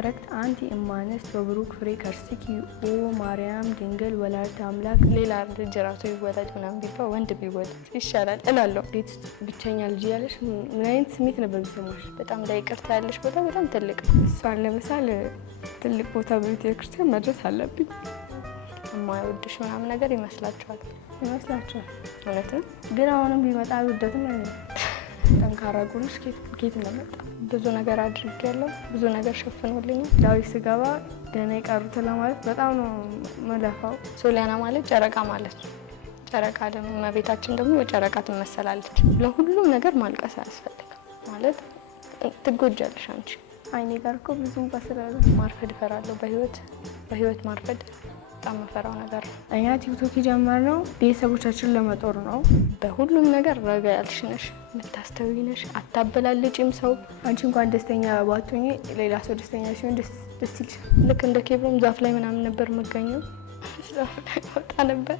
ፍረክት አንቲ እማንስት በብሩክ ፍሬ ከርስኪ ኦ ማርያም ድንግል ወላዲተ አምላክ። ሌላ ልጅ ራሱ ይወለድ ምናምን ቢባል ወንድ ቢወለድ ይሻላል እላለሁ። ቤት ውስጥ ብቸኛ ልጅ ያለሽ ምን አይነት ስሜት ነበር የሚሰማሽ? በጣም ለይቅርታ ያለሽ ቦታ በጣም ትልቅ ነው። እሷን ለመሳል ትልቅ ቦታ በቤተክርስቲያን መድረስ አለብኝ። የማይወድሽ ምናምን ነገር ይመስላችኋል? እውነትም ግን አሁንም ቢመጣ ውደትም አይደለም። ጠንካራ ጎንሽ ኬት እንደመጣ ብዙ ነገር አድርጌያለሁ። ብዙ ነገር ሸፍኖልኛል። ዳዊት ስገባ ደህና የቀሩትን ለማለት በጣም ነው መለፋው። ሶሊያና ማለት ጨረቃ ማለት ነው። ጨረቃ ደግሞ እመቤታችን ደግሞ በጨረቃ ትመሰላለች። ለሁሉም ነገር ማልቀስ አያስፈልግም ማለት ትጎጃለሽ አንቺ። አይኔ ጋር እኮ ብዙ በስራለ ማርፈድ እፈራለሁ። በህይወት ማርፈድ በጣም መፈራው ነገር ነው። እኛ ቲክቶክ የጀመርነው ቤተሰቦቻችን ለመጦር ነው። በሁሉም ነገር ረጋ ያልሽ ነሽ፣ የምታስተውይ ነሽ፣ አታበላልጪም ሰው። አንቺ እንኳን ደስተኛ ባትሆኚ ሌላ ሰው ደስተኛ ሲሆን ደስ ይልሻል። ልክ እንደ ኬብሮም ዛፍ ላይ ምናምን ነበር የምገኘው። ዛፍ ላይ ወጣ ነበር